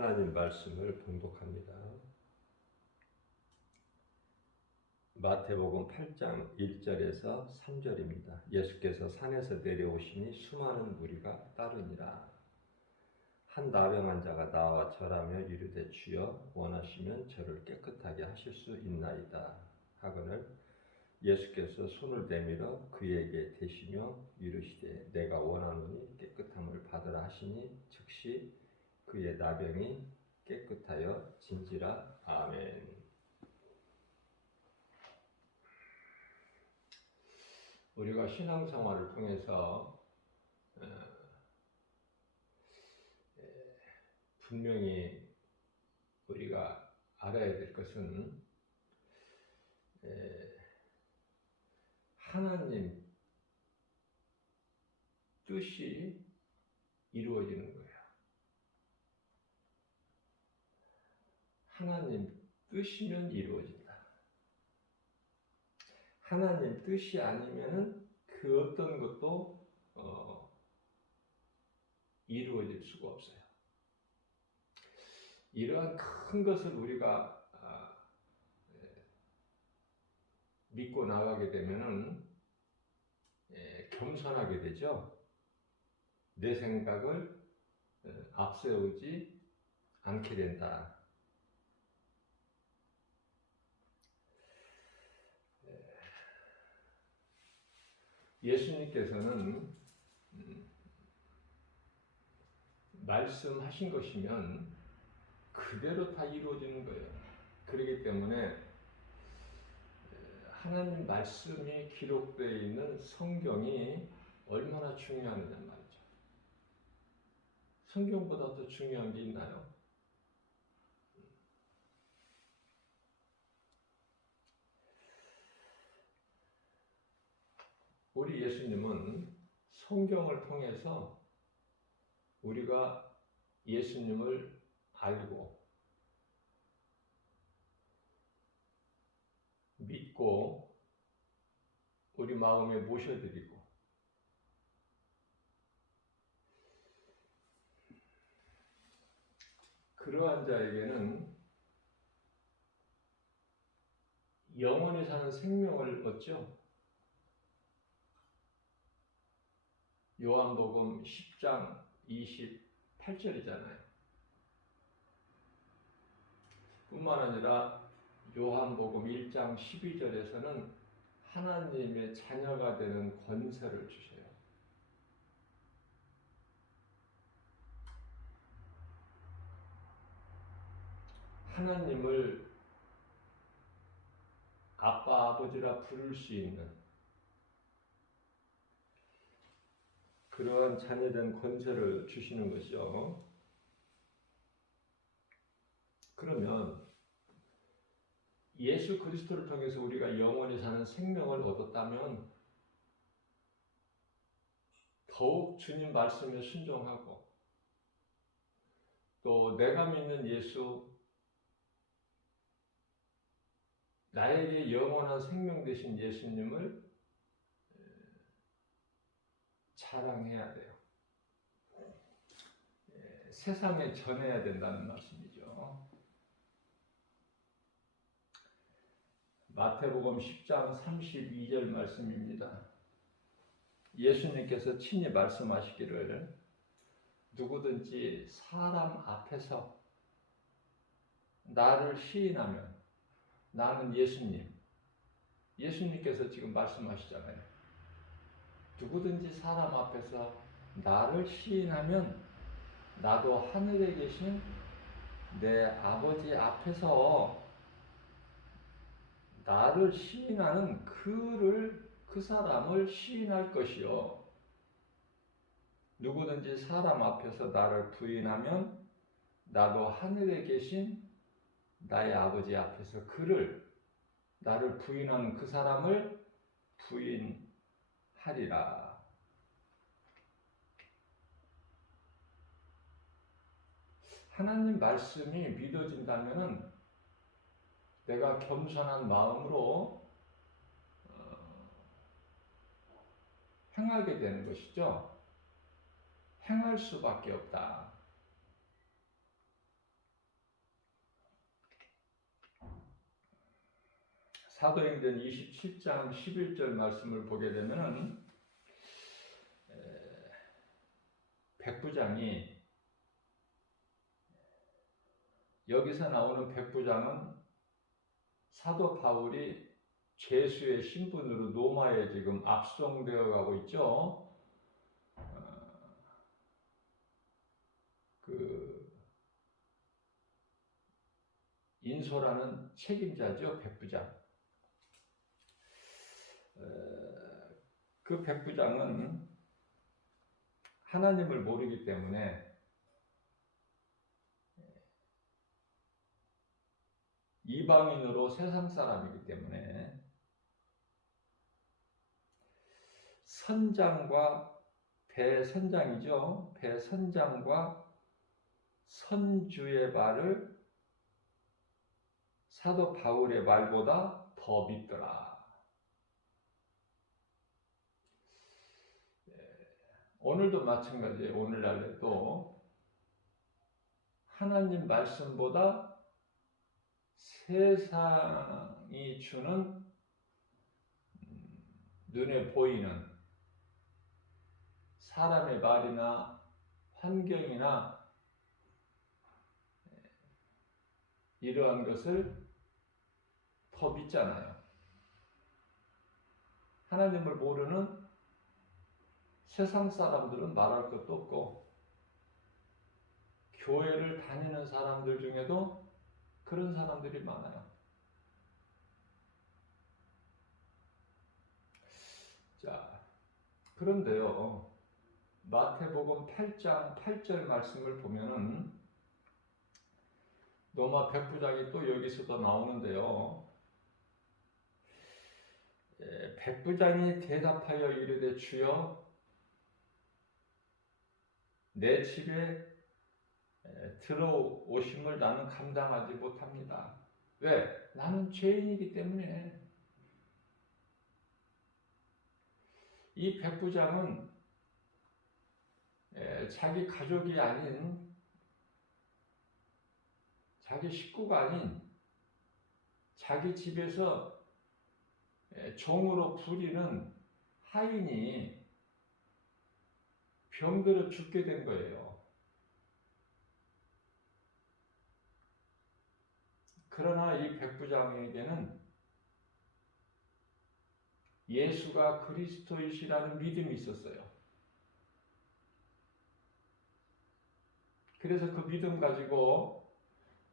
하나님 말씀을 봉독합니다. 마태복음 8장 1절에서 3절입니다. 예수께서 산에서 내려오시니 수많은 무리가 따르니라. 한 나병한 자가 나와 절하며 이르되 주여 원하시면 저를 깨끗하게 하실 수 있나이다 하거늘 예수께서 손을 내밀어 그에게 대시며 이르시되 내가 원하노니 깨끗함을 받으라 하시니 즉시 그의 나병이 깨끗하여 진지라. 아멘. 우리가 신앙생활을 통해서 분명히 우리가 알아야 될 것은 하나님 뜻이 이루어지는 거예요. 하나님 뜻이면 이루어진다. 하나님 뜻이 아니면은 그 어떤 것도 이루어질 수가 없어요. 이러한 큰 것을 우리가 믿고 나가게 되면은 겸손하게 되죠. 내 생각을 앞세우지 않게 된다. 예수님께서는 말씀하신 것이면 그대로 다 이루어지는 거예요. 그렇기 때문에 하나님 말씀이 기록되어 있는 성경이 얼마나 중요하느냐 말이죠. 성경보다 더 중요한 게 있나요? 우리 예수님은 성경을 통해서 우리가 예수님을 알고 믿고 우리 마음에 모셔드리고 그러한 자에게는 영원히 사는 생명을 얻죠. 요한복음 10장 28절이잖아요. 뿐만 아니라 요한복음 1장 12절에서는 하나님의 자녀가 되는 권세를 주셔요. 하나님을 아빠, 아버지라 부를 수 있는 그러한 자녀된 권세를 주시는 것이요. 그러면 예수 그리스도를 통해서 우리가 영원히 사는 생명을 얻었다면 더욱 주님 말씀에 순종하고 또 내가 믿는 예수, 나에게 영원한 생명 되신 예수님을 자랑해야 돼요. 세상에 전해야 된다는 말씀이죠. 마태복음 10장 32절 말씀입니다. 예수님께서 친히 말씀하시기를 누구든지 사람 앞에서 나를 시인하면, 나는 예수님께서 지금 말씀하시잖아요. 누구든지 사람 앞에서 나를 시인하면 나도 하늘에 계신 내 아버지 앞에서 나를 시인하는 그 사람을 시인할 것이요. 누구든지 사람 앞에서 나를 부인하면 나도 하늘에 계신 나의 아버지 앞에서 나를 부인하는 그 사람을 부인하리라. 하나님 말씀이 믿어진다면 내가 겸손한 마음으로 행하게 되는 것이죠. 행할 수밖에 없다. 사도행전 27장 11절 말씀을 보게 되면은 백부장이, 여기서 나오는 백부장은 사도 바울이 죄수의 신분으로 로마에 지금 압송되어 가고 있죠. 그 인솔하는 책임자죠, 백부장. 그 백부장은 하나님을 모르기 때문에 이방인으로 세상 사람이기 때문에 선장과 배선장이죠. 배선장과 선주의 말을 사도 바울의 말보다 더 믿더라. 오늘도 마찬가지예요. 오늘날에도 하나님 말씀보다 세상이 주는 눈에 보이는 사람의 말이나 환경이나 이러한 것을 더 믿잖아요. 하나님을 모르는 세상 사람들은 말할 것도 없고, 교회를 다니는 사람들 중에도 그런 사람들이 많아요. 자, 그런데요, 마태복음 8장 8절 말씀을 보면은 로마 백부장이 또 여기서도 나오는데요. 백부장이 대답하여 이르되 주여 내 집에 들어오심을 나는 감당하지 못합니다. 왜? 나는 죄인이기 때문에. 이 백부장은 자기 가족이 아닌, 자기 식구가 아닌 자기 집에서 종으로 부리는 하인이 병들어 죽게 된 거예요. 그러나 이 백부장에게는 예수가 그리스도이시라는 믿음이 있었어요. 그래서 그 믿음 가지고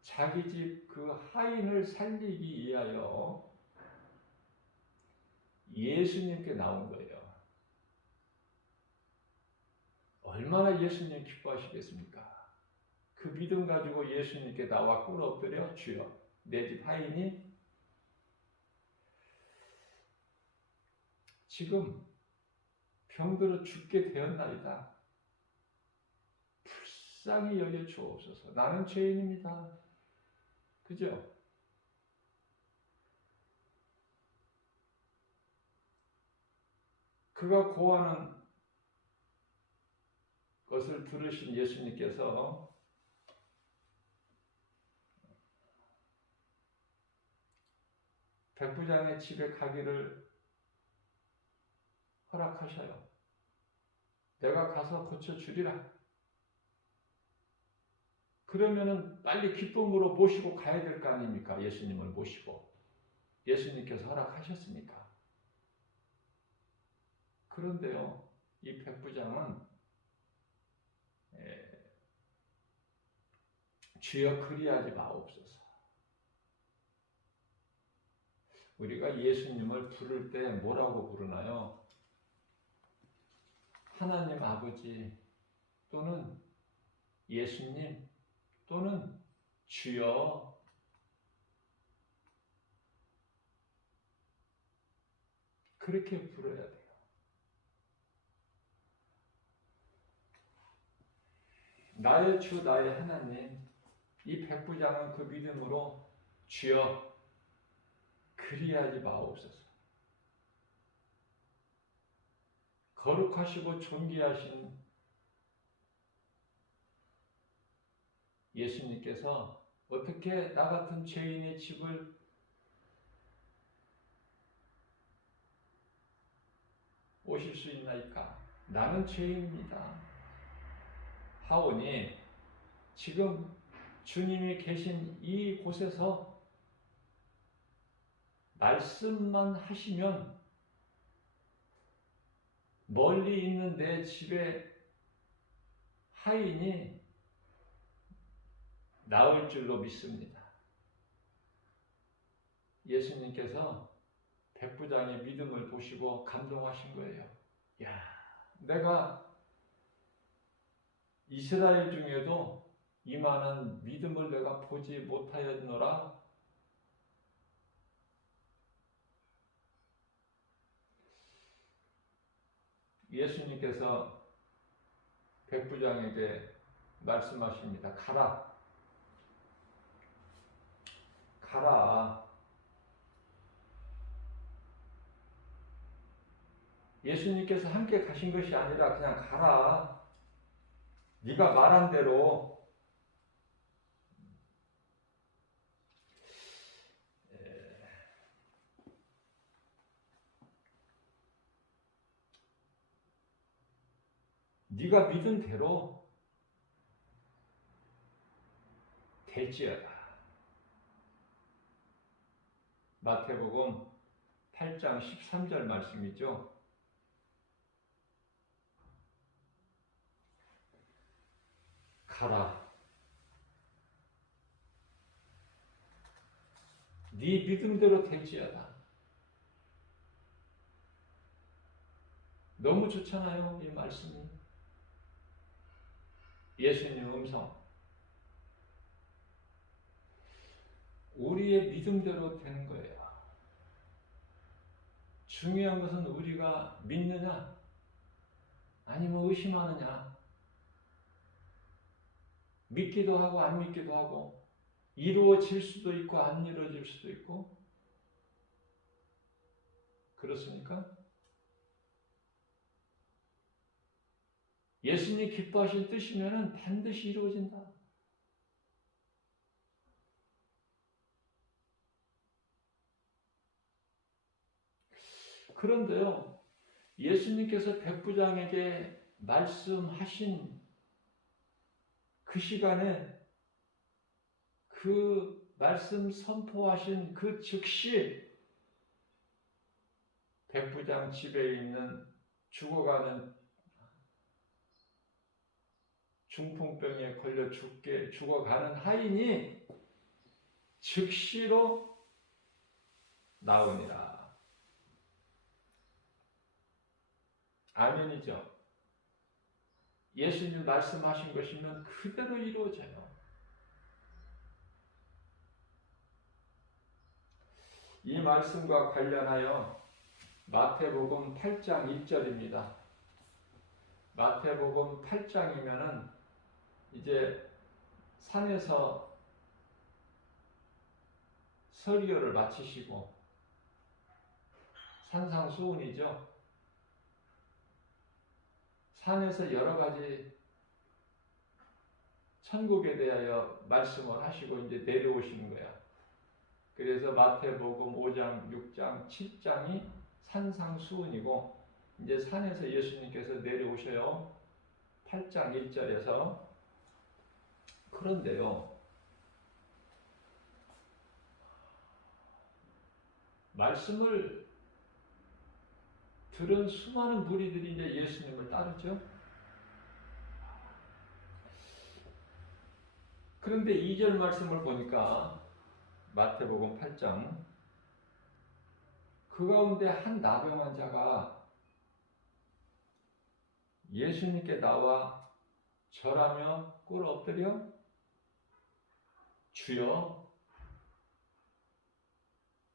자기 집 그 하인을 살리기 위하여 예수님께 나온 거예요. 얼마나 예수님 기뻐하시겠습니까? 그 믿음 가지고 예수님께 나와 꿇어 엎드려 주여 내 집 하인이 지금 병들어 죽게 되었나이다. 불쌍히 여겨 주옵소서. 나는 죄인입니다. 그죠? 그가 고하는 것을 들으신 예수님께서 백부장의 집에 가기를 허락하셔요. 내가 가서 고쳐주리라. 그러면은 빨리 기쁨으로 모시고 가야 될 거 아닙니까? 예수님을 모시고. 예수님께서 허락하셨으니까. 그런데요, 이 백부장은 주여 그리하지 마옵소서. 우리가 예수님을 부를 때 뭐라고 부르나요? 하나님 아버지 또는 예수님 또는 주여. 그렇게 부르야 돼요. 나의 주 나의 하나님. 이 백부장은 그 믿음으로 주여 그리하지 마옵소서. 거룩하시고 존귀하신 예수님께서 어떻게 나 같은 죄인의 집을 오실 수 있나이까? 나는 죄인입니다. 하오니 지금 주님이 계신 이 곳에서 말씀만 하시면 멀리 있는 내 집에 하인이 나을 줄로 믿습니다. 예수님께서 백부장의 믿음을 보시고 감동하신 거예요. 야, 내가 이스라엘 중에도 이만한 믿음을 내가 보지 못하였노라. 예수님께서 백부장에게 말씀하십니다. 가라. 가라. 예수님께서 함께 가신 것이 아니라 그냥 가라. 네가 말한 대로 네가 믿은 대로 될지어다. 마태복음 8장 13절 말씀이죠. 가라. 네 믿음대로 될지어다. 너무 좋잖아요, 이 말씀이. 예수님 음성. 우리의 믿음대로 되는 거예요. 중요한 것은 우리가 믿느냐, 아니면 의심하느냐. 믿기도 하고 안 믿기도 하고, 이루어질 수도 있고 안 이루어질 수도 있고. 그렇습니까? 예수님 기뻐하실 뜻이면 반드시 이루어진다. 그런데요, 예수님께서 백부장에게 말씀하신 그 시간에 그 말씀 선포하신 그 즉시 백부장 집에 있는 죽어가는 중풍병에 걸려 죽어가는 하인이 즉시로 나오니라. 아멘이죠. 예수님 말씀하신 것이면 그대로 이루어져요. 이 말씀과 관련하여 마태복음 8장 1절입니다. 마태복음 8장이면은 이제 산에서 설교를 마치시고 산상수훈이죠. 산에서 여러 가지 천국에 대하여 말씀을 하시고 이제 내려오시는 거야. 그래서 마태복음 5장, 6장, 7장이 산상수훈이고 이제 산에서 예수님께서 내려오셔요. 8장 1절에서. 그런데요, 말씀을 들은 수많은 무리들이 이제 예수님을 따르죠. 그런데 2절 말씀을 보니까 마태복음 8장 그 가운데 한 나병 환자가 예수님께 나와 절하며 꿇어 엎드려 주여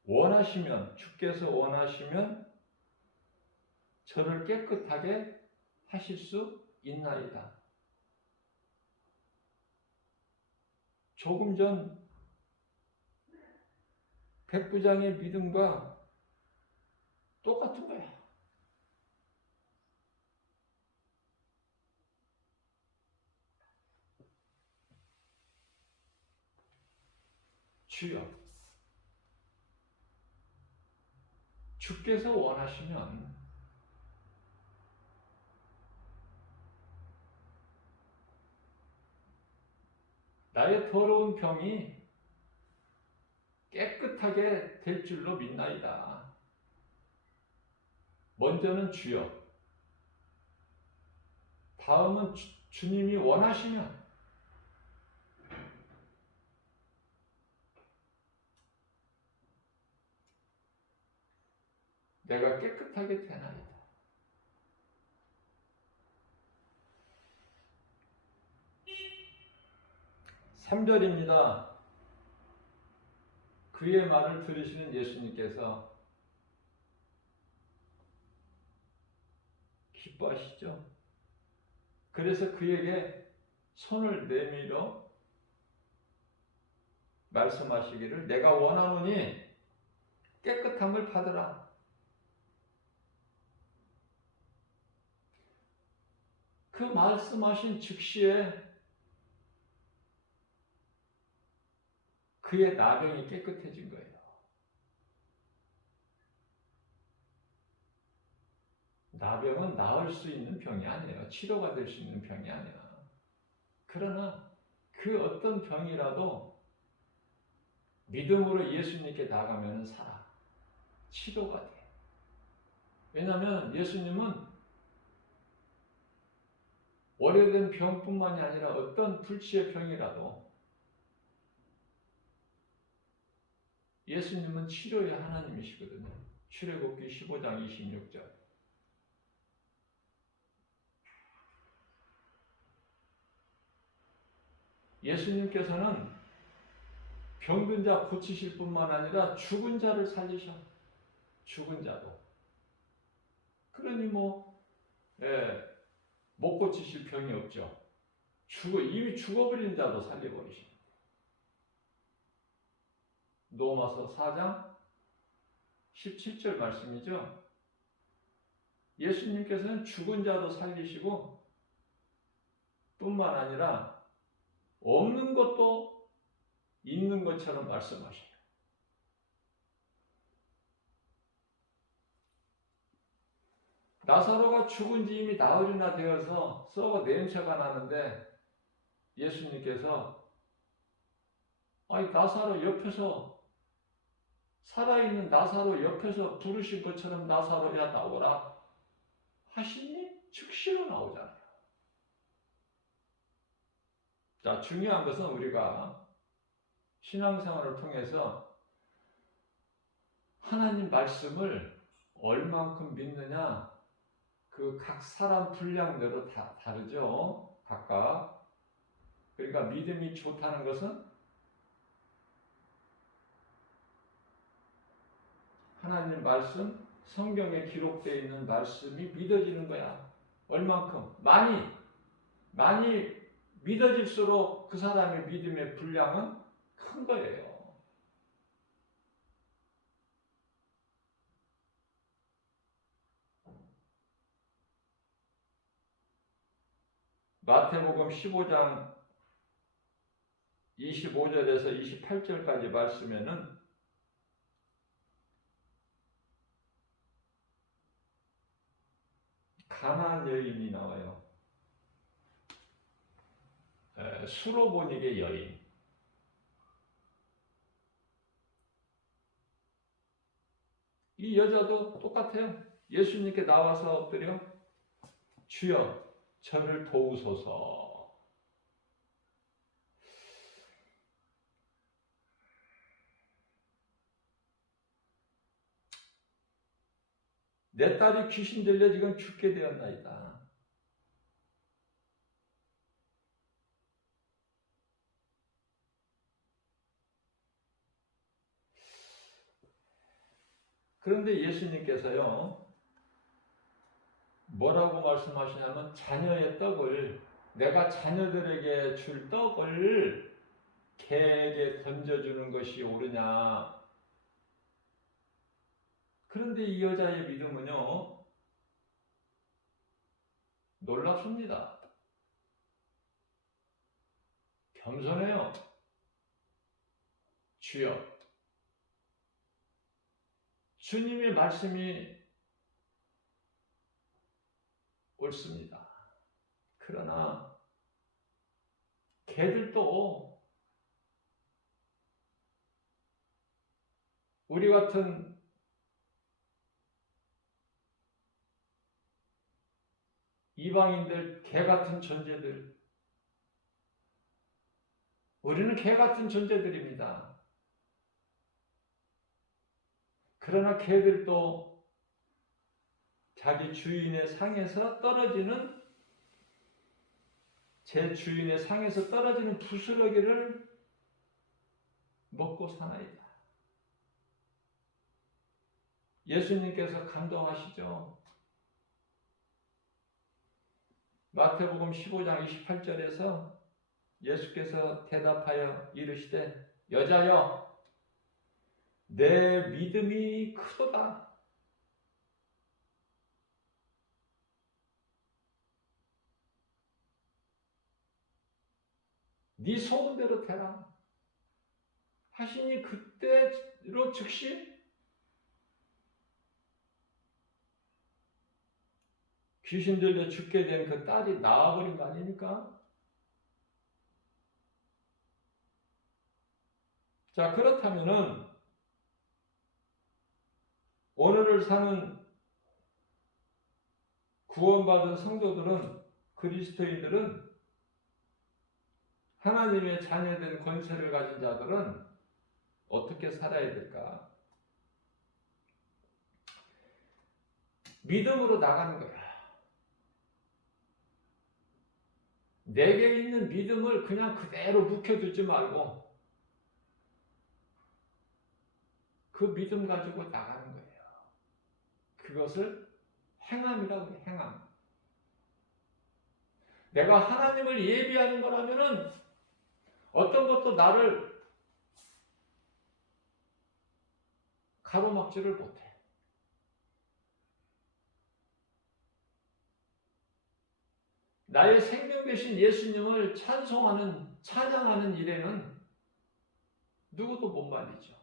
원하시면, 주께서 원하시면 저를 깨끗하게 하실 수 있나이다. 조금 전 백부장의 믿음과 똑같은 거야. 주여, 주께서 원하시면 나의 더러운 병이 깨끗하게 될 줄로 믿나이다. 먼저는 주여, 다음은 주님이 원하시면 내가 깨끗하게 되나이다. (3절입니다) 그의 말을 들으시는 예수님께서 기뻐하시죠. 그래서 그에게 손을 내밀어 말씀하시기를 내가 원하노니 깨끗함을 받으라. 그 말씀하신 즉시에 그의 나병이 깨끗해진 거예요. 나병은 나을 수 있는 병이 아니에요. 치료가 될 수 있는 병이 아니야. 그러나 그 어떤 병이라도 믿음으로 예수님께 나가면 살아. 치료가 돼. 왜냐하면 예수님은 오래된 병뿐만이 아니라 어떤 불치의 병이라도 예수님은 치료의 하나님이시거든요. 출애굽기 15장 26절. 예수님께서는 병든 자 고치실 뿐만 아니라 죽은 자를 살리셔. 죽은 자도. 그러니 못 고치실 병이 없죠. 이미 죽어버린 자도 살려버리십니다. 로마서 4장 17절 말씀이죠. 예수님께서는 죽은 자도 살리시고 뿐만 아니라 없는 것도 있는 것처럼 말씀하셔요. 나사로가 죽은 지 이미 나흘이나 되어서 썩어 냄새가 나는데 예수님께서 나사로 옆에서 살아있는 나사로 옆에서 부르신 것처럼 나사로야 나오라 하시니 즉시로 나오잖아요. 자, 중요한 것은 우리가 신앙생활을 통해서 하나님 말씀을 얼만큼 믿느냐, 그 각 사람 분량대로 다 다르죠. 각각. 그러니까 믿음이 좋다는 것은 하나님 말씀, 성경에 기록되어 있는 말씀이 믿어지는 거야. 얼만큼? 많이 믿어질수록 그 사람의 믿음의 분량은 큰 거예요. 마태복음 15장 25절에서 28절까지 말씀에는 가나안 여인이 나와요. 수로보닉의 여인. 이 여자도 똑같아요. 예수님께 나와서 엎드려 주여 저를 도우소서. 내 딸이 귀신 들려 지금 죽게 되었나이다. 그런데 예수님께서요, 뭐라고 말씀하시냐면 자녀의 떡을, 내가 자녀들에게 줄 떡을 개에게 던져주는 것이 옳으냐. 그런데 이 여자의 믿음은요, 놀랍습니다. 겸손해요. 주여, 주님의 말씀이 옳습니다. 그러나 개들도 우리 같은 이방인들, 개 같은 존재들, 우리는 개 같은 존재들입니다. 그러나 개들도 자기 주인의 상에서 떨어지는, 제 주인의 상에서 떨어지는 부스러기를 먹고 사나이다. 예수님께서 감동하시죠. 마태복음 15장 28절에서 예수께서 대답하여 이르시되 여자여 내 믿음이 크도다. 네 소원대로 되라 하시니 그때로 즉시 귀신 들려 죽게 된 그 딸이 나아버린 거 아닙니까? 자, 그렇다면은 오늘을 사는 구원받은 성도들은, 그리스도인들은, 하나님의 자녀된 권세를 가진 자들은 어떻게 살아야 될까? 믿음으로 나가는 거야. 내게 있는 믿음을 그냥 그대로 묵혀두지 말고 그 믿음 가지고 나가는 거예요. 그것을 행함이라고 해요. 행함. 내가 하나님을 예비하는 거라면은 어떤 것도 나를 가로막지를 못해. 나의 생명 되신 예수님을 찬송하는, 찬양하는 일에는 누구도 못 말리죠.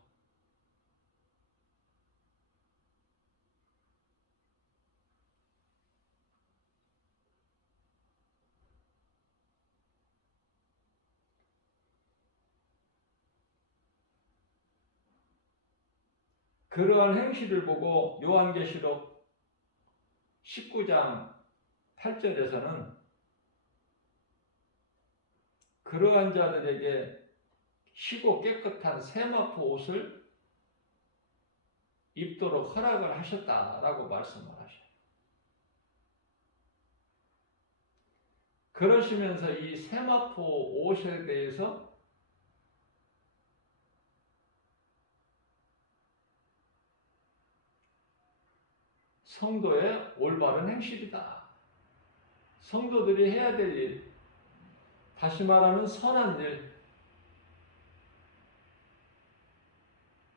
그러한 행실을 보고 요한계시록 19장 8절에서는 그러한 자들에게 희고 깨끗한 세마포 옷을 입도록 허락을 하셨다라고 말씀을 하셔요. 그러시면서 이 세마포 옷에 대해서 성도의 올바른 행실이다. 성도들이 해야 될 일, 다시 말하면 선한 일,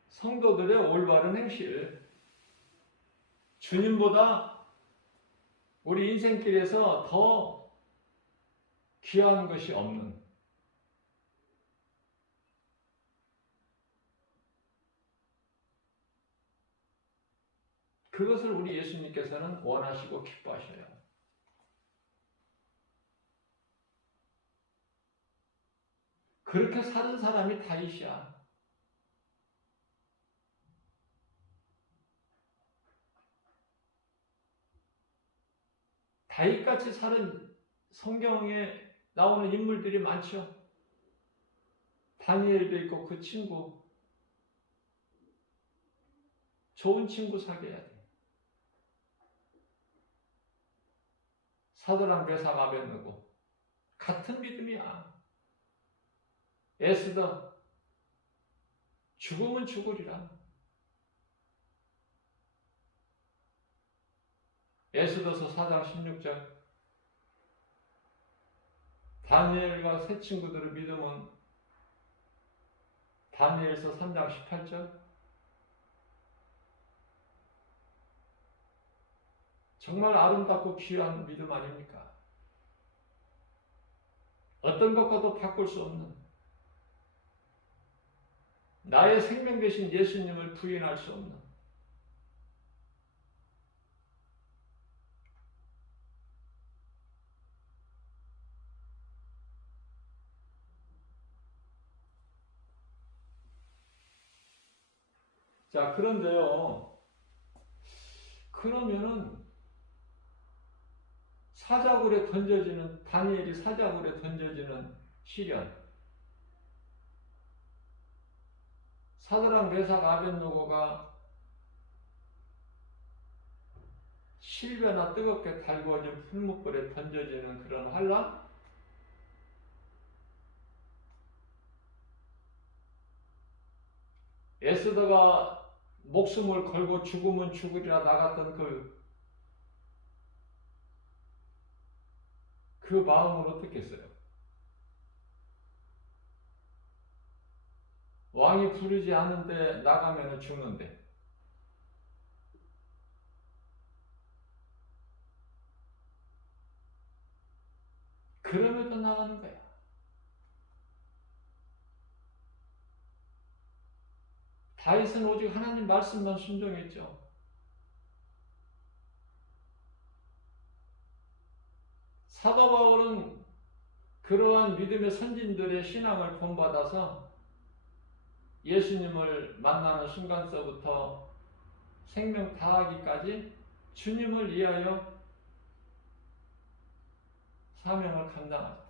성도들의 올바른 행실, 주님보다 우리 인생길에서 더 귀한 것이 없는, 그것을 우리 예수님께서는 원하시고 기뻐하셔요. 그렇게 사는 사람이 다윗이야. 다윗같이 사는 성경에 나오는 인물들이 많죠. 다니엘도 있고 그 친구, 좋은 친구 사귀어야 돼. 사드랑 메삭 아벳느고 같은 믿음이야. 에스더 죽으면 죽으리라. 에스더서 4장 16절 다니엘과 세 친구들의 믿음은 다니엘서 3장 18절 정말 아름답고 귀한 믿음 아닙니까? 어떤 것과도 바꿀 수 없는, 나의 생명 되신 예수님을 부인할 수 없는, 자, 그런데요. 그러면은 사자굴에 던져지는 다니엘이 사자굴에 던져지는 시련, 사드락 메삭 아벳노고가 실베나 뜨겁게 달구어진 풀무불에 던져지는 그런 환란, 에스더가 목숨을 걸고 죽으면 죽으리라 나갔던 그 마음은 어떻겠어요? 왕이 부르지 않은데 나가면 죽는데. 그럼에도 나가는 거야. 다윗은 오직 하나님 말씀만 순종했죠. 사도 바울은 그러한 믿음의 선진들의 신앙을 본받아서 예수님을 만나는 순간서부터 생명 다하기까지 주님을 위하여 사명을 감당하죠.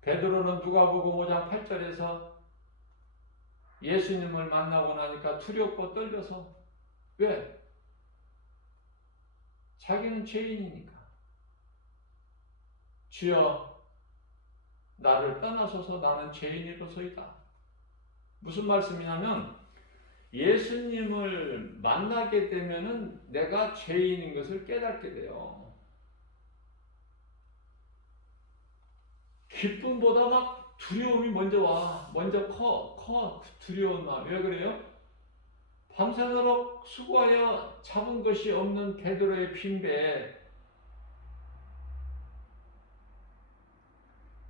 베드로는 누가복음 5장 8절에서 예수님을 만나고 나니까 두렵고 떨려서, 왜? 자기는 죄인이니까. 주여, 나를 떠나소서, 나는 죄인이로소이다. 무슨 말씀이냐면 예수님을 만나게 되면은 내가 죄인인 것을 깨닫게 돼요. 기쁨보다 막 두려움이 먼저 와. 먼저 커. 두려운 마음. 왜 그래요? 밤새도록 수고하여 잡은 것이 없는 베드로의 빈배에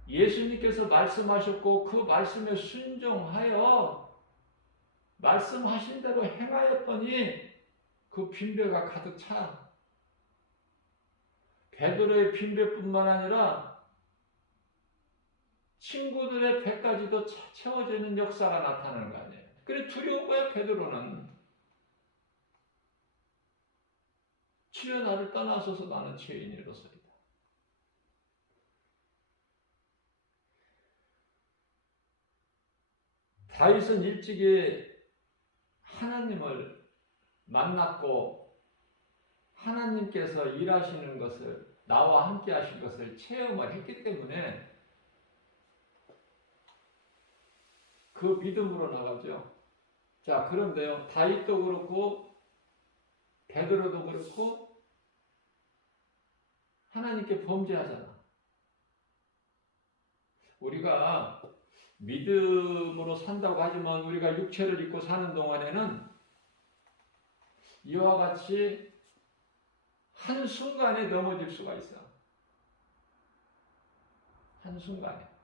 예수님께서 말씀하셨고 그 말씀에 순종하여 말씀하신 대로 행하였더니 그 빈배가 가득 차. 베드로의 빈배뿐만 아니라 친구들의 배까지도 채워지는 역사가 나타나는 거 아니에요. 그래 두려운 거야 베드로는. 주여 나를 떠나소서 나는 죄인이로소이다. 다윗은 일찍이 하나님을 만났고 하나님께서 일하시는 것을 나와 함께 하신 것을 체험을 했기 때문에 그 믿음으로 나가죠. 자, 그런데요. 다윗도 그렇고 베드로도 그렇고 하나님께 범죄하잖아. 우리가 믿음으로 산다고 하지만 우리가 육체를 입고 사는 동안에는 이와 같이 한순간에 넘어질 수가 있어. 한순간에.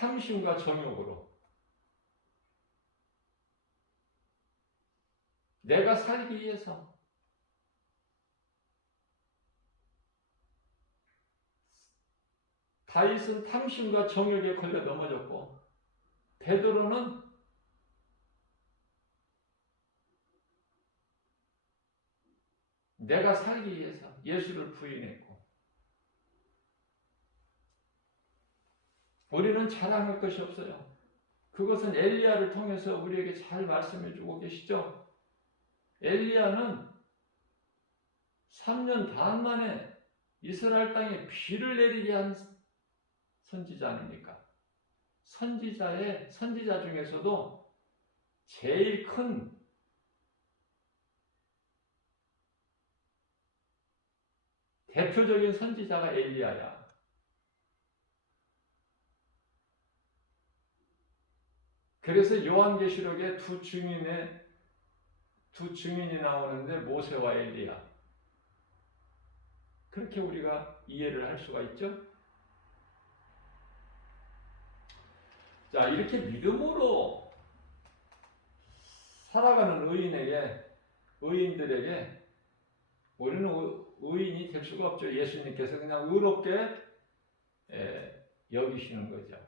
탐심과 정욕으로 내가 살기 위해서 다윗은 탐심과 정욕에 걸려 넘어졌고 베드로는 내가 살기 위해서 예수를 부인했고 우리는 자랑할 것이 없어요. 그것은 엘리야를 통해서 우리에게 잘 말씀해 주고 계시죠. 엘리야는 3년 반 만에 이스라엘 땅에 비를 내리게 한 선지자 아닙니까? 선지자 중에서도 제일 큰 대표적인 선지자가 엘리야야. 그래서 요한계시록에 두 증인이 나오는데 모세와 엘리야. 그렇게 우리가 이해를 할 수가 있죠. 자, 이렇게 믿음으로 살아가는 의인에게 의인들에게 우리는 의인이 될 수가 없죠. 예수님께서 그냥 의롭게 여기시는 거죠.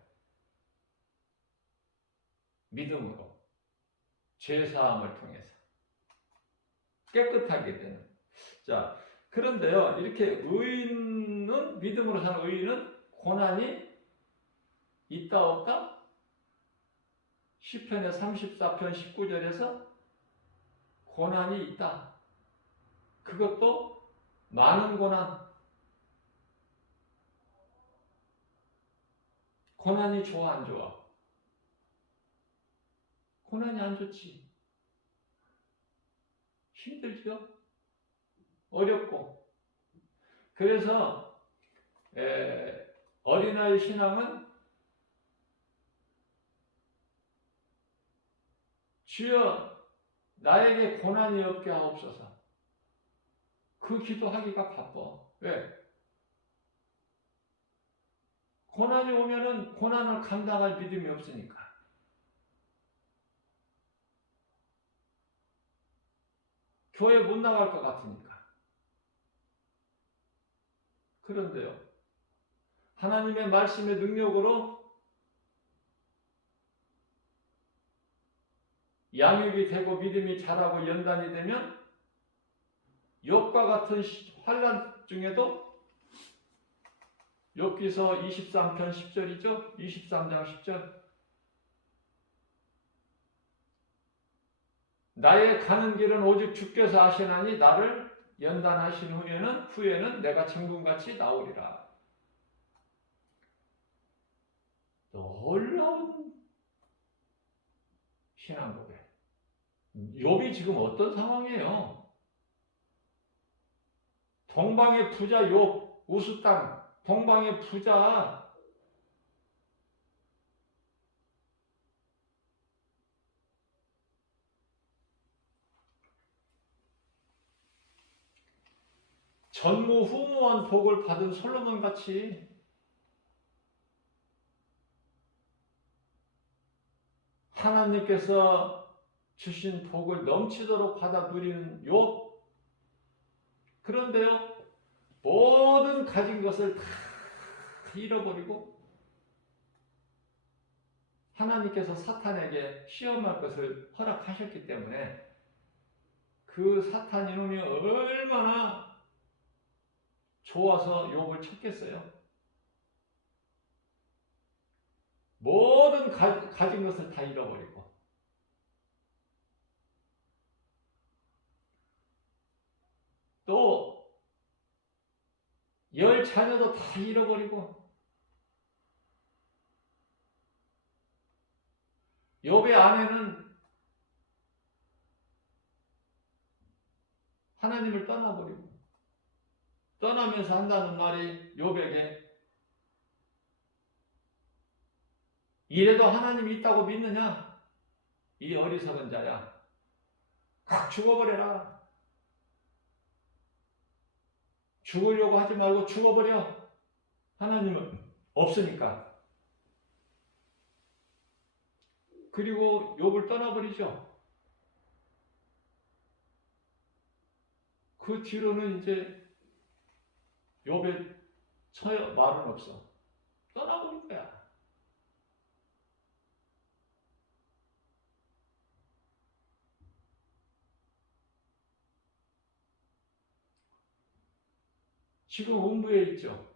믿음으로 죄사함을 통해서 깨끗하게 되는. 자, 그런데요, 이렇게 의인은, 믿음으로 사는 의인은 고난이 있다 없다? 시편의 34편 19절에서 고난이 있다. 그것도 많은 고난. 고난이 좋아 안 좋아? 고난이 안 좋지. 힘들죠? 어렵고. 그래서 어린아이 신앙은 주여 나에게 고난이 없게 하옵소서. 그 기도하기가 바빠. 왜? 고난이 오면은 고난을 감당할 믿음이 없으니까. 교회 못 나갈 것 같으니까. 그런데요, 하나님의 말씀의 능력으로 양육이 되고 믿음이 자라고 연단이 되면 욥과 같은 환난 중에도 욥기서 23편 10절이죠. 23장 10절. 나의 가는 길은 오직 주께서 아시나니 나를 연단하신 후에는 내가 천군같이 나오리라. 놀라운 신앙 고백. 욥이 지금 어떤 상황이에요? 동방의 부자 욥, 우스 땅, 동방의 부자. 전무후무한 복을 받은 솔로몬 같이 하나님께서 주신 복을 넘치도록 받아 누리는 욥. 그런데요, 모든 가진 것을 다 잃어버리고 하나님께서 사탄에게 시험할 것을 허락하셨기 때문에 그 사탄 이놈이 얼마나 좋아서 욥을 쳤겠어요. 모든 가진 것을 다 잃어버리고 또 열 자녀도 다 잃어버리고 욥의 아내는 하나님을 떠나버리고 떠나면서 한다는 말이 욥에게 이래도 하나님이 있다고 믿느냐? 이 어리석은 자야. 각 죽어버려라. 죽으려고 하지 말고 죽어버려. 하나님은 없으니까. 그리고 욥을 떠나버리죠. 그 뒤로는 이제 욥의 말은 없어. 떠나버린 거야. 지금 음부에 있죠.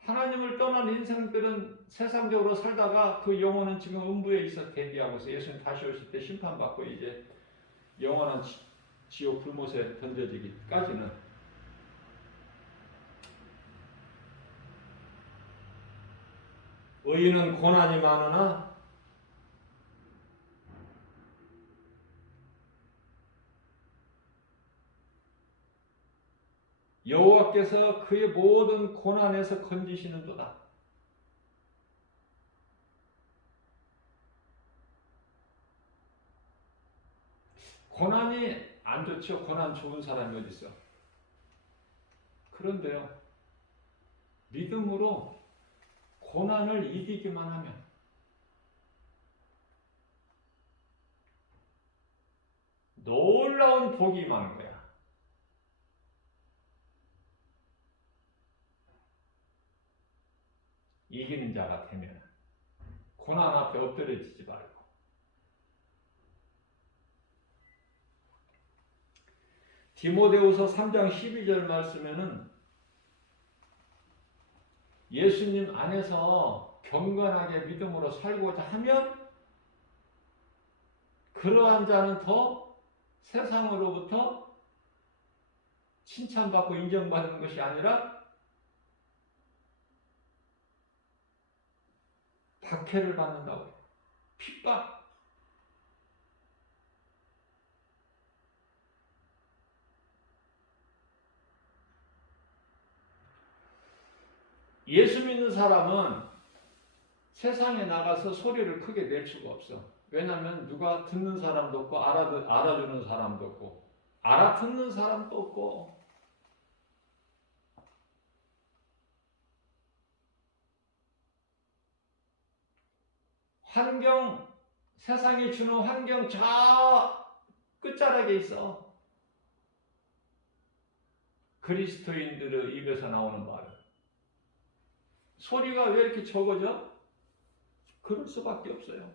하나님을 떠난 인생들은 세상적으로 살다가 그 영혼은 지금 음부에 있어 대기하고 있어. 예수님 다시 오실 때 심판받고 이제 영원한 지옥 불못에 던져지기까지는. 의인은 고난이 많으나 여호와께서 그의 모든 고난에서 건지시는도다. 고난이 안 좋죠. 고난 좋은 사람이 어디 있어? 그런데요, 믿음으로 고난을 이기기만 하면 놀라운 복이 임하는 거야. 이기는 자가 되면 고난 앞에 엎드려지지 말고. 디모데후서 3장 12절 말씀에는 예수님 안에서 경건하게 믿음으로 살고자 하면 그러한 자는 더 세상으로부터 칭찬받고 인정받는 것이 아니라 박해를 받는다고 해요. 핍박. 예수 믿는 사람은 세상에 나가서 소리를 크게 낼 수가 없어. 왜냐하면 누가 듣는 사람도 없고 알아주는 사람도 없고 알아듣는 사람도 없고 세상이 주는 환경 저 끝자락에 있어. 그리스도인들의 입에서 나오는 말은 소리가 왜 이렇게 적어져? 그럴 수밖에 없어요.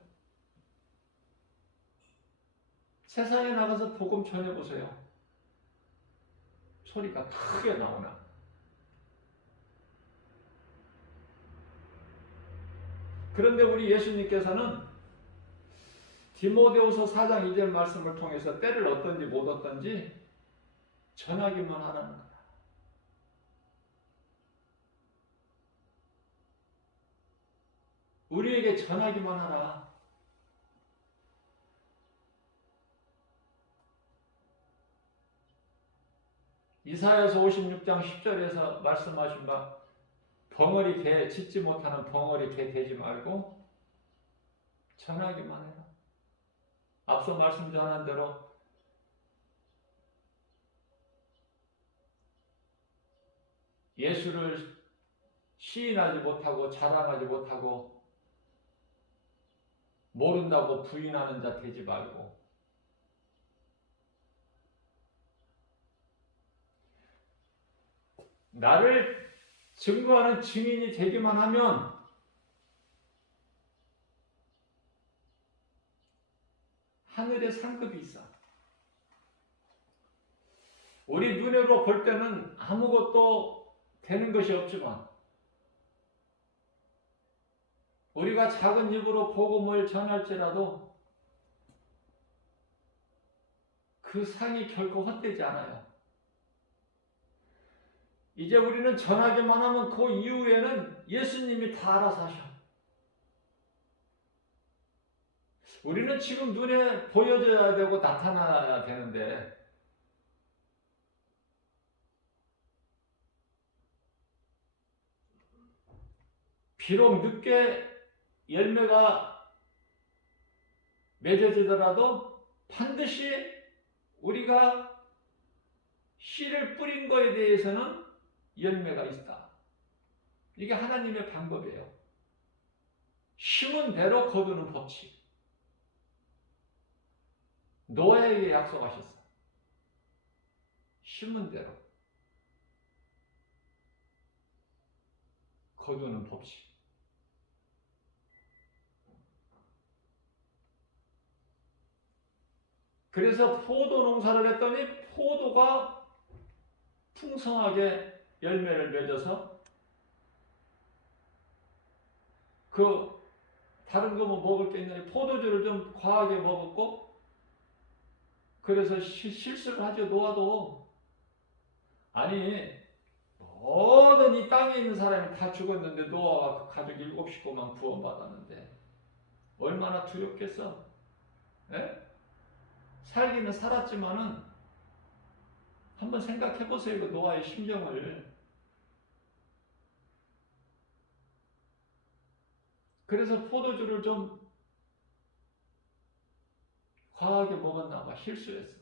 세상에 나가서 복음 전해보세요. 소리가 크게 나오나? 그런데 우리 예수님께서는 디모데후서 4장 2절 말씀을 통해서 때를 얻든지 못 얻든지 전하기만 하라는 거야. 우리에게 전하기만 하라. 이사야서 56장 10절에서 말씀하신 바 벙어리 대 짓지 못하는 벙어리 대 되지 말고 전하기만 해라. 앞서 말씀 전한 대로 예수를 시인하지 못하고 자랑하지 못하고 모른다고 부인하는 자 되지 말고 나를 증거하는 증인이 되기만 하면 하늘에 상급이 있어. 우리 눈으로 볼 때는 아무것도 되는 것이 없지만 우리가 작은 입으로 복음을 전할지라도 그 상이 결코 헛되지 않아요. 이제 우리는 전하기만 하면 그 이후에는 예수님이 다 알아서 하셔. 우리는 지금 눈에 보여져야 되고 나타나야 되는데 비록 늦게 열매가 맺어지더라도 반드시 우리가 씨를 뿌린 거에 대해서는 열매가 있다. 이게 하나님의 방법이에요. 심은 대로 거두는 법칙. 노아에게 약속하셨어. 심은 대로 거두는 법칙. 그래서 포도 농사를 했더니 포도가 풍성하게 열매를 맺어서 다른 거 뭐 먹을 게 있냐 포도주를 좀 과하게 먹었고 그래서 실수를 하죠. 노아도 아니 모든 이 땅에 있는 사람이 다 죽었는데 노아와 그 가족 7식구만 구원받았는데 얼마나 두렵겠어. 에? 살기는 살았지만은 한번 생각해 보세요. 그 노아의 심정을. 그래서 포도주를 좀 과하게 먹었나 봐. 실수했어.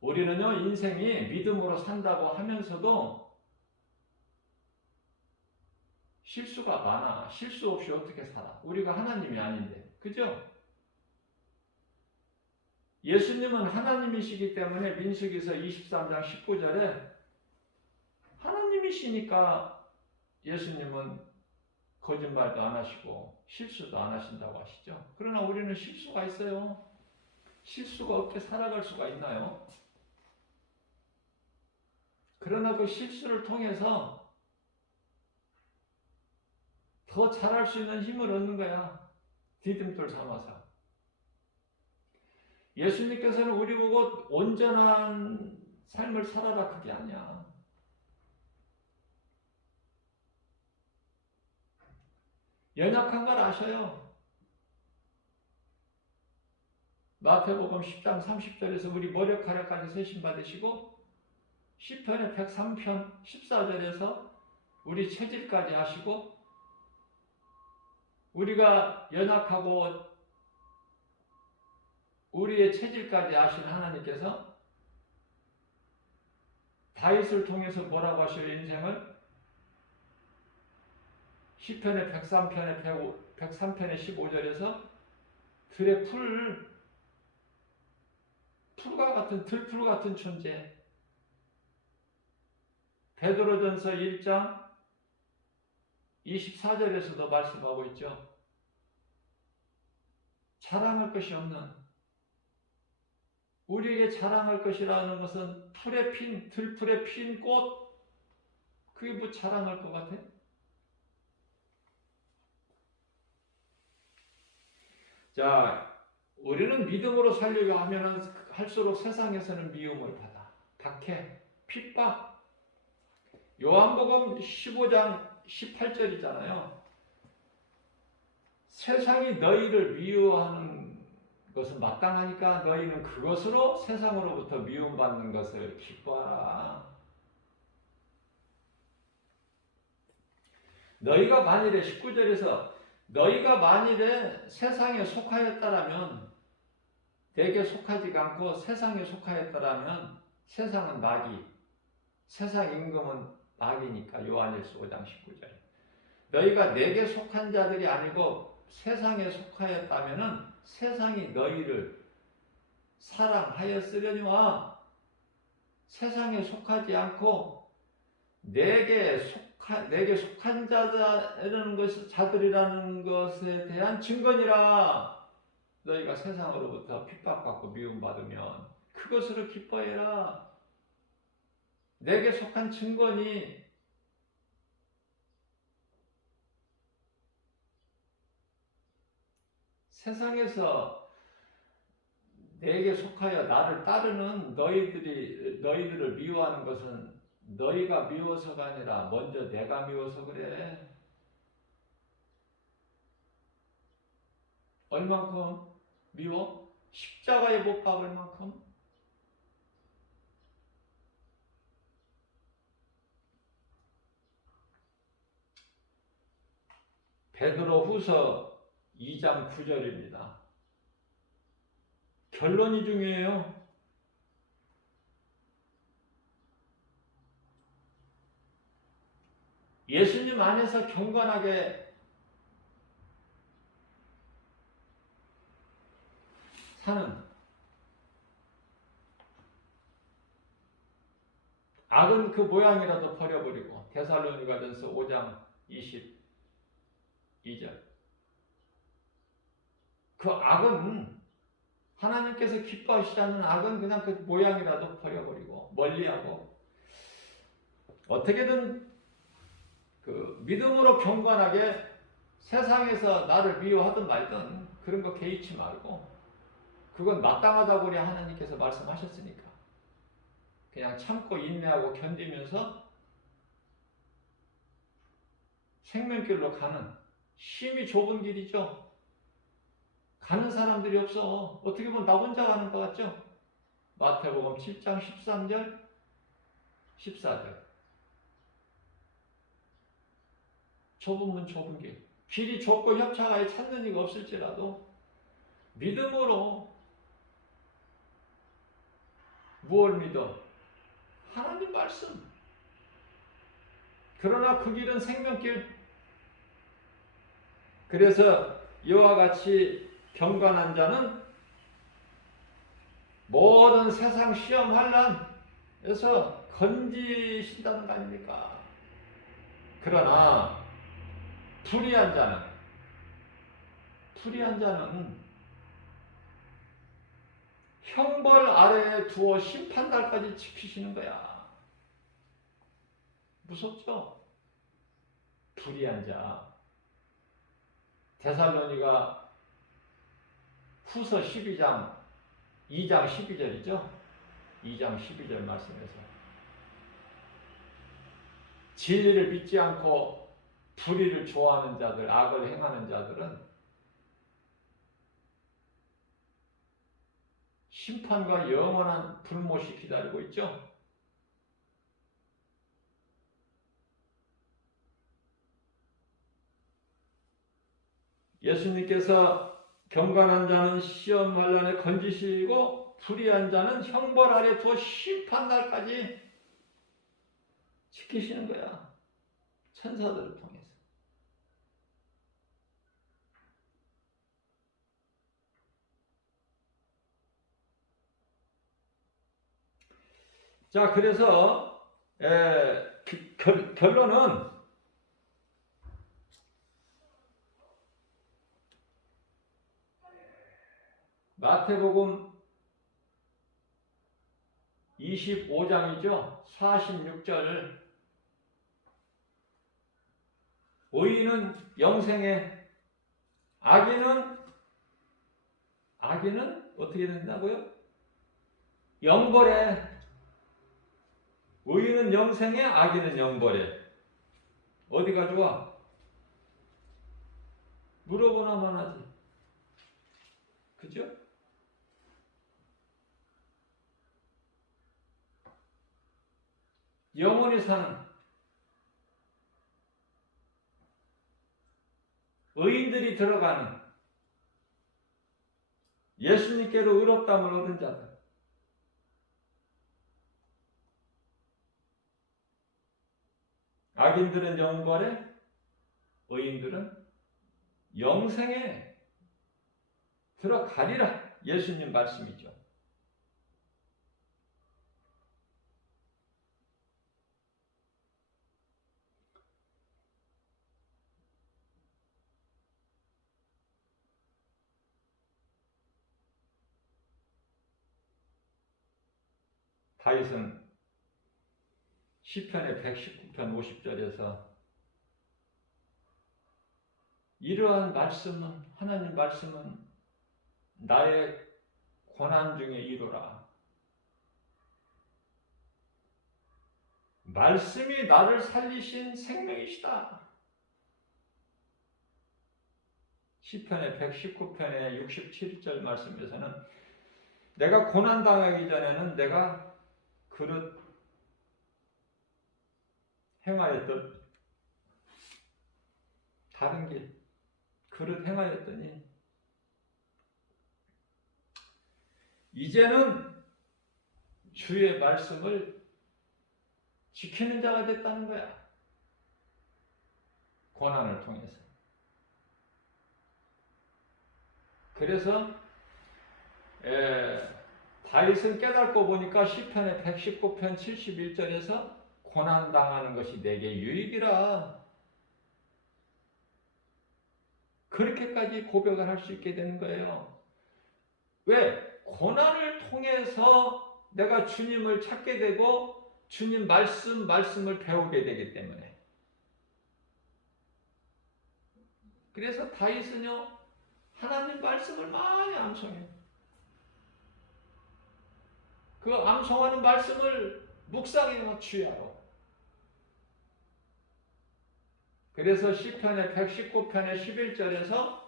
우리는요, 인생이 믿음으로 산다고 하면서도 실수가 많아. 실수 없이 어떻게 살아? 우리가 하나님이 아닌데. 그죠? 예수님은 하나님이시기 때문에 민수기서 23장 19절에 하나님이시니까 예수님은 거짓말도 안 하시고 실수도 안 하신다고 하시죠. 그러나 우리는 실수가 있어요. 실수가 없게 살아갈 수가 있나요? 그러나 그 실수를 통해서 더 잘할 수 있는 힘을 얻는 거야. 디딤돌 삼아서. 예수님께서는 우리 보고 온전한 삶을 살아라 그게 아니야. 연약한 걸 아셔요. 마태복음 10장 30절에서 우리 머리카락까지 세심 받으시고 시편의 103편 14절에서 우리 체질까지 하시고 우리가 연약하고 우리의 체질까지 아신 하나님께서 다윗을 통해서 뭐라고 하셔요? 인생을 시편의 103편의 15절에서 들의 풀과 같은 들풀 같은 존재. 베드로전서 1장 24절에서도 말씀하고 있죠. 자랑할 것이 없는, 우리에게 자랑할 것이라는 것은 들풀에 핀 꽃, 그게 뭐 자랑할 것 같아? 자, 우리는 믿음으로 살려고 하면 할수록 세상에서는 미움을 받아. 박해, 핍박. 요한복음 15장 18절이잖아요. 세상이 너희를 미워하는 것은 마땅하니까 너희는 그것으로 세상으로부터 미움받는 것을 기뻐하라. 너희가 만일에 19절에서 너희가 만일에 세상에 속하였다라면 내게 속하지가 않고 세상에 속하였다라면 세상은 마귀, 세상 임금은 마귀니까 요한일서 5장 19절. 너희가 내게 속한 자들이 아니고 세상에 속하였다면은 세상이 너희를 사랑하였으려니와 세상에 속하지 않고 내게 속한 자들이라는 것에 대한 증거니라. 너희가 세상으로부터 핍박받고 미움받으면 그것으로 기뻐해라. 내게 속한 증거니 세상에서 내게 속하여 나를 따르는 너희들을 미워하는 것은 너희가 미워서가 아니라 먼저 내가 미워서 그래. 얼만큼 미워? 십자가에 못 박을 만큼? 베드로후서 2장 9절입니다. 결론이 중요해요. 예수님 안에서 경건하게 사는 악은 그 모양이라도 버려버리고 데살로니가전서 5장 22절. 그 악은 하나님께서 기뻐하시지 않는 악은 그냥 그 모양이라도 버려버리고 멀리하고 어떻게든 그 믿음으로 경건하게 세상에서 나를 미워하든 말든 그런 거 개의치 말고 그건 마땅하다고 우리 하나님께서 말씀하셨으니까 그냥 참고 인내하고 견디면서 생명길로 가는 심히 좁은 길이죠. 가는 사람들이 없어. 어떻게 보면 나 혼자 가는 것 같죠? 마태복음 7장 13절 14절. 좁은 문 좁은 길. 길이 좁고 협착하에 찾는 이가 없을지라도 믿음으로 무엇을 믿어? 하나님 말씀. 그러나 그 길은 생명길. 그래서 이와 같이 경건한 자는 모든 세상 시험 환란에서 건지신다는 거 아닙니까? 그러나 불의한 자는 형벌 아래에 두어 심판날까지 지키시는 거야. 무섭죠? 불의한 자. 데살로니가 후서 12장 2장 12절이죠. 2장 12절 말씀에서 진리를 믿지 않고 불의를 좋아하는 자들, 악을 행하는 자들은 심판과 영원한 불못이 기다리고 있죠. 예수님께서 경건한 자는 시험 환란에 건지시고 불의한 자는 형벌 아래 두어 심판날까지 지키시는 거야. 천사들을 통해서. 자, 그래서 결론은 마태복음 25장이죠. 46절. 의인은 영생에, 악인은 어떻게 된다고요? 영벌에. 의인은 영생에, 악인은 영벌에. 어디가 좋아? 물어보나만 하지. 그죠? 영원히 사는 의인들이 들어가는 예수님께로 의롭다함을 얻은 자들. 악인들은 영벌에, 의인들은 영생에 들어가리라. 예수님 말씀이죠. 다윗은 시편의 119편 50절에서 이러한 말씀은, 하나님 말씀은 나의 고난 중에 이루라. 말씀이 나를 살리신 생명이시다. 시편의 119편의 67절 말씀에서는 내가 고난 당하기 전에는 내가 그릇 행하였던 다른 길 그릇 행하였더니 이제는 주의 말씀을 지키는 자가 됐다는 거야. 고난을 통해서. 그래서 다윗은 깨닫고 보니까 시편의 119편 71절에서 고난당하는 것이 내게 유익이라. 그렇게까지 고백을 할 수 있게 되는 거예요. 왜? 고난을 통해서 내가 주님을 찾게 되고 주님 말씀을 배우게 되기 때문에. 그래서 다윗은요, 하나님 말씀을 많이 암송해요. 그 암송하는 말씀을 묵상해요, 주야로. 그래서 시편의 119편의 11절에서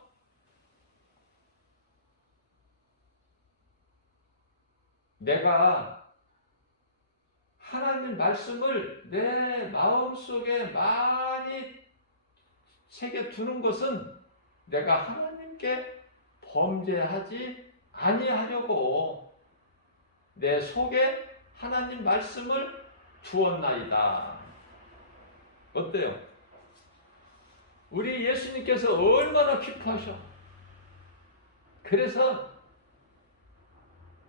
내가 하나님 말씀을 내 마음속에 많이 새겨두는 것은 내가 하나님께 범죄하지 아니하려고 내 속에 하나님 말씀을 두었나이다. 어때요? 우리 예수님께서 얼마나 기뻐하셔. 그래서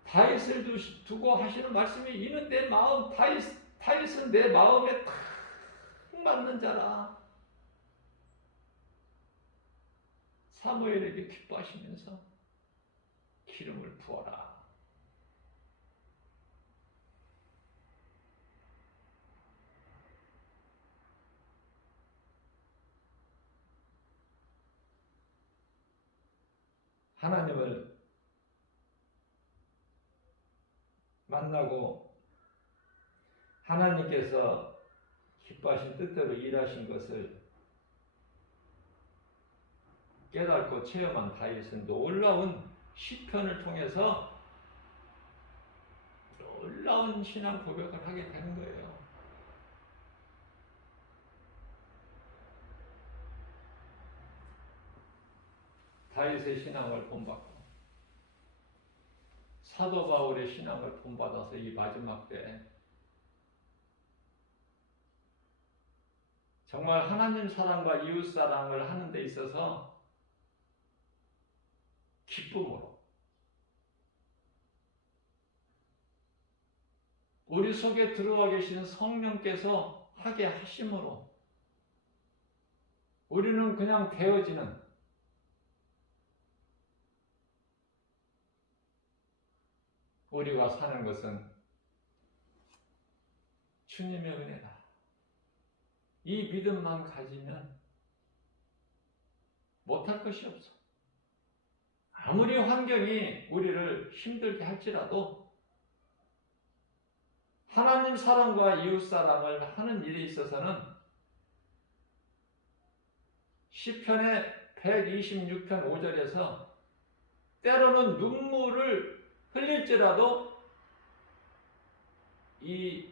다윗을 두고 하시는 말씀이 이는 내 마음 다윗은 내 마음에 딱 맞는 자라. 사무엘에게 기뻐하시면서 기름을 부어라. 하나님을 만나고 하나님께서 기뻐하신 뜻대로 일하신 것을 깨닫고 체험한 다윗은 놀라운 시편을 통해서 놀라운 신앙 고백을 하게 되는 거예요. 다윗의 신앙을 본받고 사도 바울의 신앙을 본받아서 이 마지막 때 정말 하나님 사랑과 이웃 사랑을 하는 데 있어서 기쁨으로 우리 속에 들어와 계시는 성령께서 하게 하심으로 우리는 그냥 되어지는 우리가 사는 것은 주님의 은혜다. 이 믿음만 가지면 못할 것이 없어. 아무리 환경이 우리를 힘들게 할지라도 하나님 사랑과 이웃 사랑을 하는 일에 있어서는 시편의 126편 5절에서 때로는 눈물을 흘릴지라도 이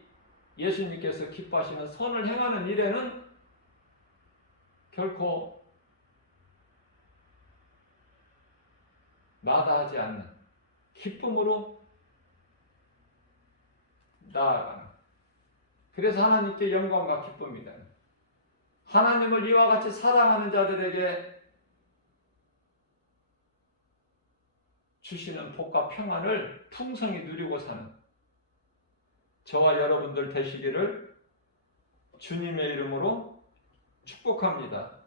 예수님께서 기뻐하시는 선을 행하는 일에는 결코 마다하지 않는 기쁨으로 나아가는, 그래서 하나님께 영광과 기쁨이다. 하나님을 이와 같이 사랑하는 자들에게 주시는 복과 평안을 풍성히 누리고 사는 저와 여러분들 되시기를 주님의 이름으로 축복합니다.